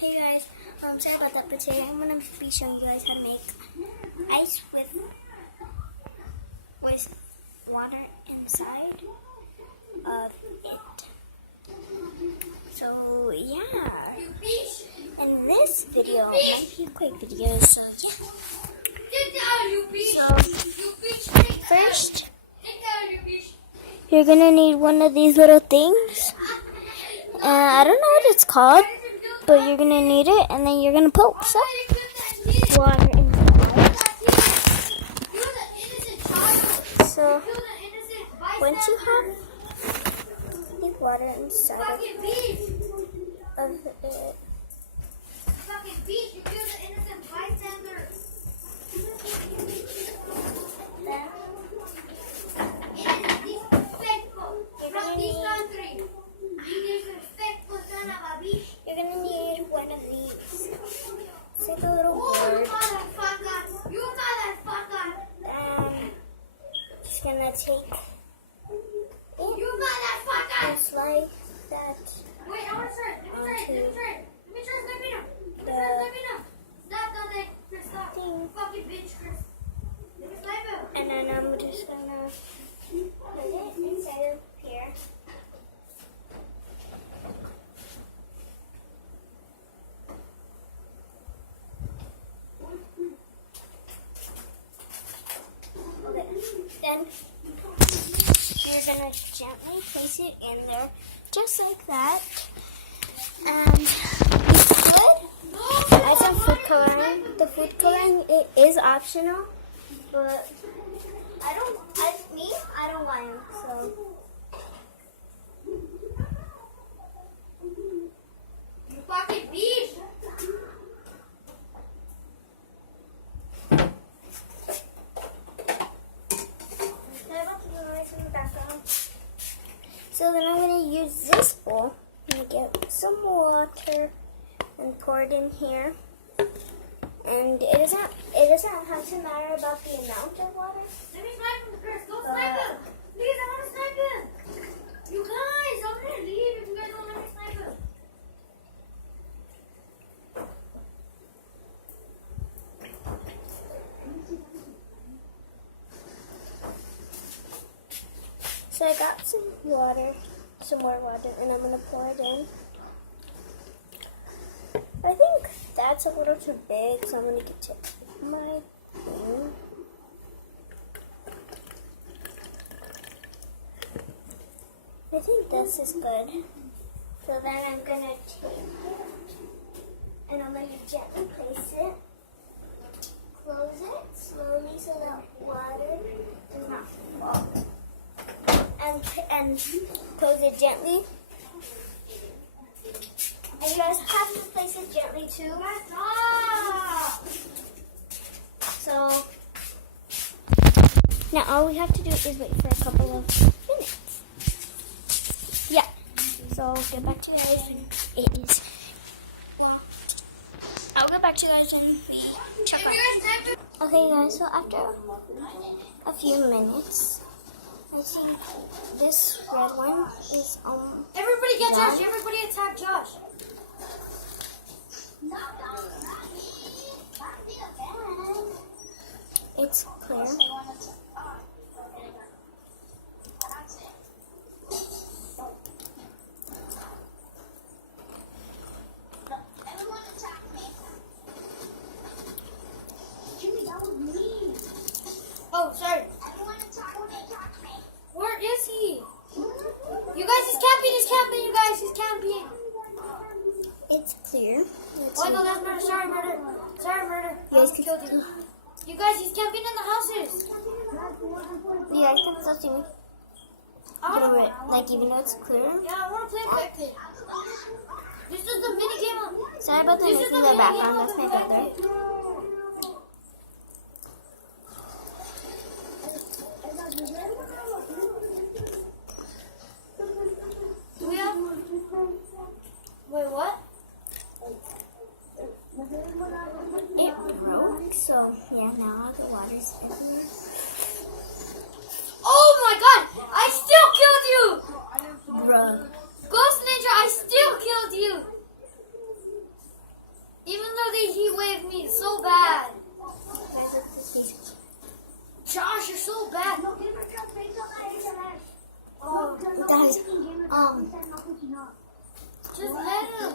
Hey guys, sorry about that, but today I'm going to be showing you guys how to make ice with water inside of it. So yeah, in this video, I'm making quick videos, so yeah. So first, you're going to need one of these little things. I don't know what it's called, but you're going to need it, and then you're going to poke some water inside. So, once you have the water inside of it, you're going to need one of these. It's like a little board. Just going to take it and slide that onto the thing. And then I'm just going to put it inside of here. Okay, then you're going to gently place it in there, just like that. And add some food coloring. The food coloring, it is optional, but I don't want it, so. You fucking beef! So then I'm going to use this bowl and get some water and pour it in here. And it doesn't have to matter about the amount of water. Let me snipe him, Chris. Don't snipe him. Please, I want to snipe him. You guys, I'm going to leave if you guys don't let me snipe him. So I got some more water, and I'm going to pour it in. I think that's a little too big, so I'm going to get to my thing. I think this is good. So then I'm going to take it, and I'm going to gently place it. Close it slowly so that water does not fall. And close it gently. And you guys have to place it gently too. So now all we have to do is wait for a couple of minutes. Yeah. So get back to you guys when it is. I'll get back to you guys when we check out. Okay guys, so after a few minutes, I think this red one is Everybody get done. Josh. Everybody attack Josh. It's clear. Oh, sorry. Where is he? You guys, he's camping. He's camping, you guys. He's camping. It's clear. Oh, no, that's murder. Sorry, murder. Sorry, murder. Yes, I killed you. You guys, he's camping in the houses. You guys can still see me. Like even though it's clear. Yeah, I want to play Backpit. This is the mini game. Sorry about the noise in the background. That's my brother. Do we have? Wait, what? It broke, so yeah, now the water's everywhere. Oh my god! I still killed you! Bruh. Ghost Ninja, I still killed you! Just let him.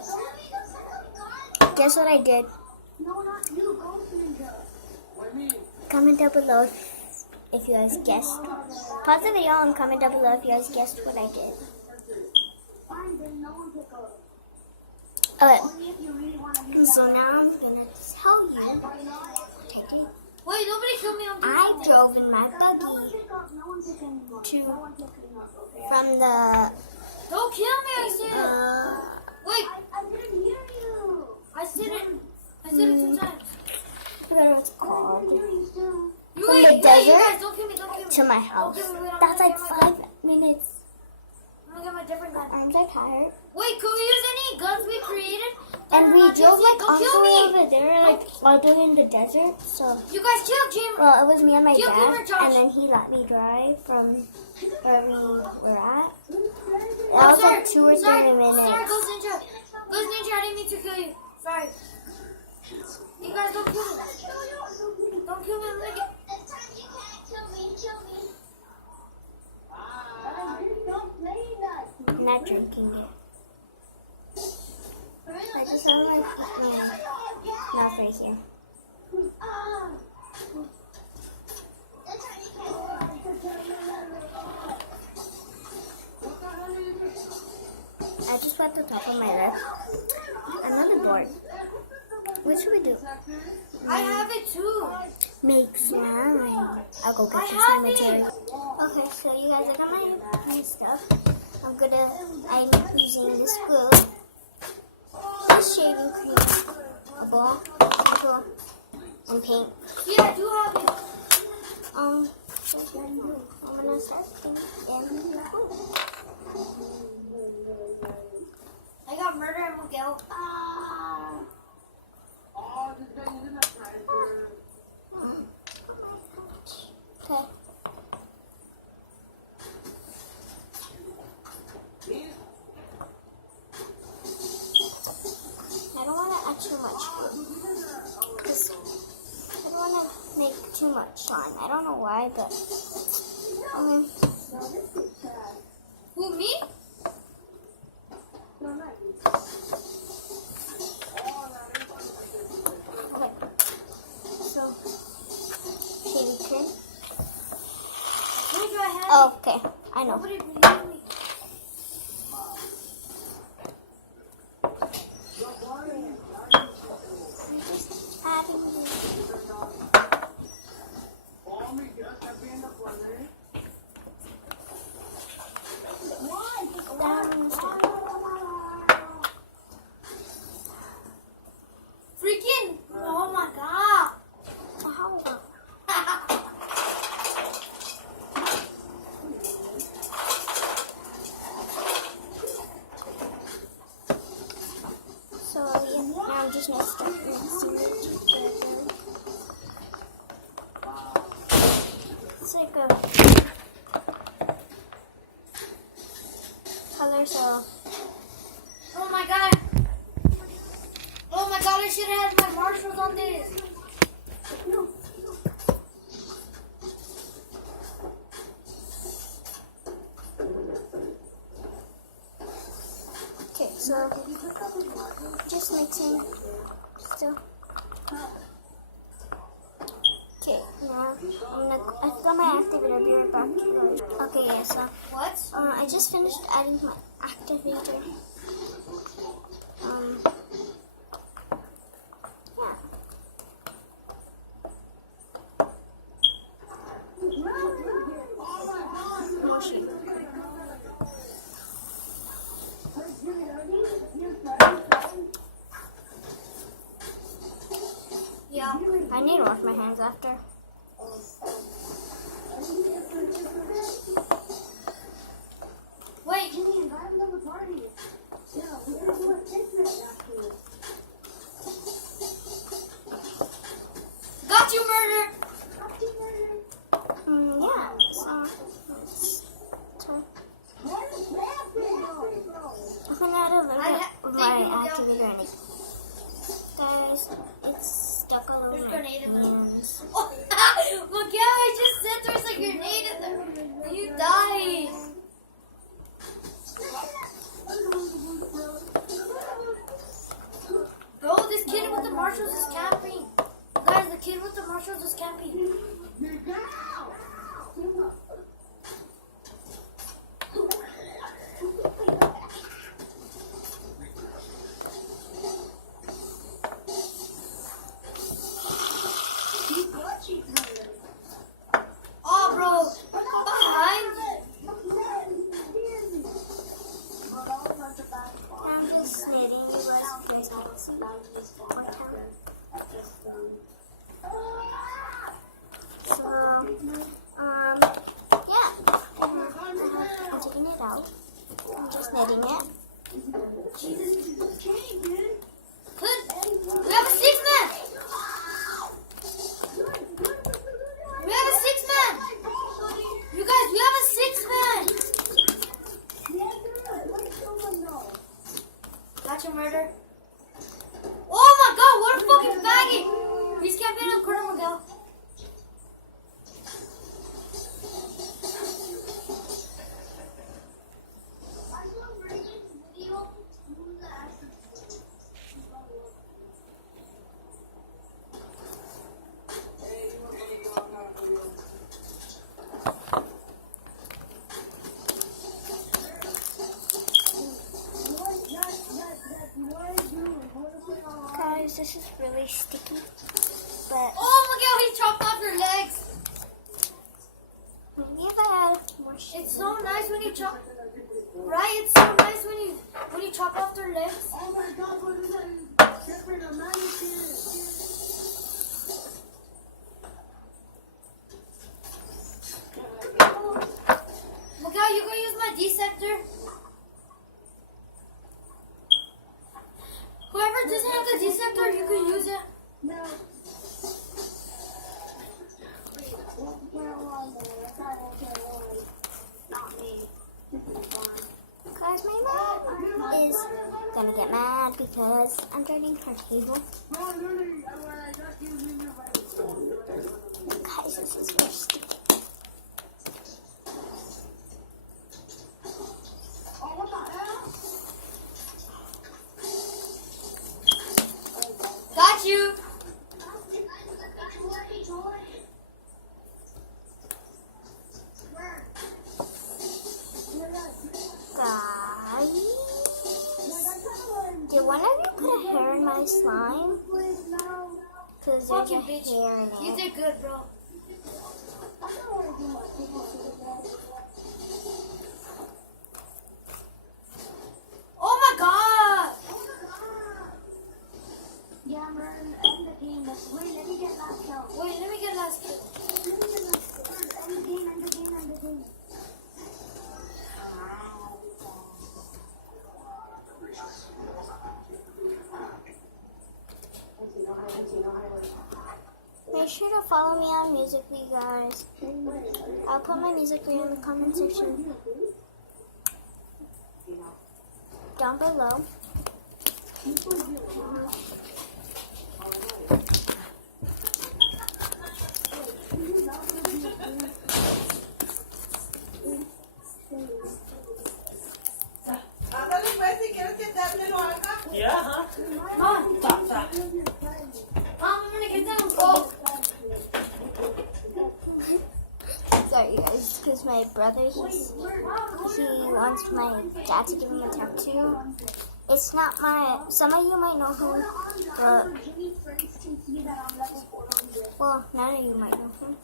Guess what I did? No, not you. Ghost Ninja. Comment down below if you guys guessed. Pause the video and comment down below if you guys guessed what I did. Fine, then no one can go. Okay, Only if you really want to. so now I'm gonna tell you what I did. Wait, nobody kill me on I drove in my buggy No one pick anymore. to No one pick anymore. Okay. from the Don't kill me, I said. Wait, I didn't hear you. I said it 2 times. I forgot what it's called. You From wait, the you desert guys, don't kill me, don't kill me. to my house. That's like 5 minutes. I'm gonna get my different gun. My arms are tired. Wait, could we use any guns we created? And we drove like Don't all kill the way me. over there, like all the way in the desert. So, You guys kill Jim. well, it was me and my Kill dad, Gamer Josh. and then he let me drive from where we were at. Oh, That was sorry, like 2 or 3 sorry, minutes. Sorry, Ghost Ninja. Ghost Ninja, I didn't mean to kill you. Sorry. You guys don't kill me. Don't kill me. I'm gonna get... I'm not drinking it. I just have my mouth right here. I just wiped the top of my lip. Another board. What should we do? I have it too. Make slime. I'll go I get some have slime it. material. Okay, so you guys, I got my stuff. I'm using this glue, this shaving cream, a ball, pencil, and paint. Yeah, I do have it. I'm gonna start in the glue. I got murder and Miguel. Okay. I don't want to add too much because I don't want to make too much slime. I don't know why, but Who, me? okay. So shaving cream. Where do I have Oh, okay, I know. Nobody believe me. Freaking! Oh my god! So yeah, now I'm just gonna start mixing it together. It's like a color, so Oh my god! Oh my god, I should have had my marshals on this. okay. So just mixing still. Okay, now I've got my activator. I'll be right back. Okay, yeah. So What? I just finished adding my activator. Yeah. Motion. Yeah. I need to wash my hands after. Wait. Got you, murder! Yeah. So let's try. I'm gonna add a little bit of my activator in it. Guys, it's stuck all over There's my grenade in there. hands. Oh, Miguel, I just said there's a grenade in there. You died. out. I'm just knitting it. We have a 6-man. We have a 6-man. You guys, we have a 6-man. Gotcha, murder. Oh my god, what a fucking faggot. He's camping on corner, Miguel. Guys, this is really sticky, but Oh Miguel, he chopped off your legs. maybe if I add more shit. It's so nice when you chop. Right? It's so nice when you chop off their legs. Oh my god, what is that? Separate a manicure. Miguel, you can use my dissector. Whoever doesn't have the dissector, you can use it. No. Not me. Guys, my mom is gonna get mad because I'm turning her table. Guys, this is very sticky. Oh, what the hell? Got you. Guys, did one of you put a hair in my slime? Because there's Fucking a bitch. hair in You it. did good, bro. Oh my god. Yeah, man, end the game. Wait, let me get last kill. Wait, let me get last kill. Let me get last kill. End the game, end the game, end the game. Make sure to follow me on Musical.ly, guys. I'll put my Musical.ly in the comment section down below. Ándale pues, si quieres que te hable o algo. Yeah, huh? Mom, I'm gonna get them both. Sorry, guys, because my brother, he wants my dad to give him a tattoo. It's not my, some of you might know him, but, well, none of you might know him.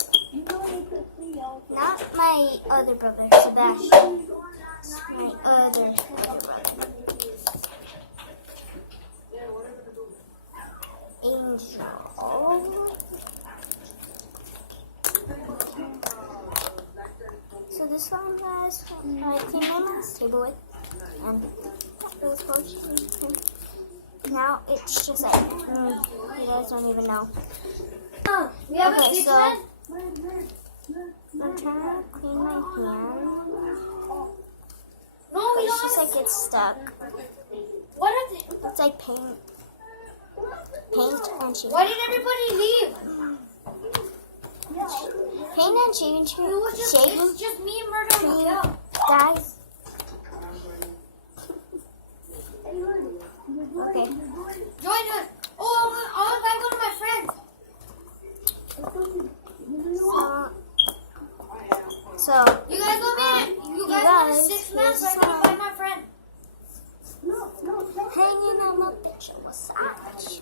Not my other brother, Sebastian. My other brother. Angel. So this one guys, I cleaned my table with, and it was supposed now it's just like, you guys don't even know. We have Okay, a 6 so- man. I'm trying to clean my hair. No, we It's don't just have like it's stuck. What are they? It's like paint and shade. Why did everybody leave? Paint and shade. It was just, Shading. it's just me and Murder and Miguel. Guys. Okay. Join us. Oh, I'll invite one of my friends. So You guys want me? You guys want a 6 man, so I can invite my friend. hanging on my picture massage.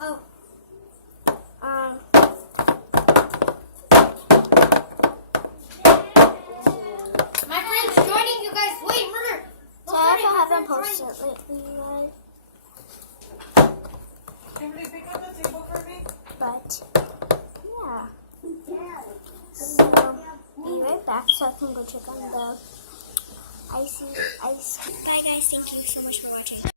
Oh. My friend's joining you guys. Wait, Murder. So Don't I start it. My haven't friend's posted joining. lately, guys. Kimberly, pick up the table for me. But yeah. So be right back so I can go check on the icy ice. Bye guys, thank you so much for watching.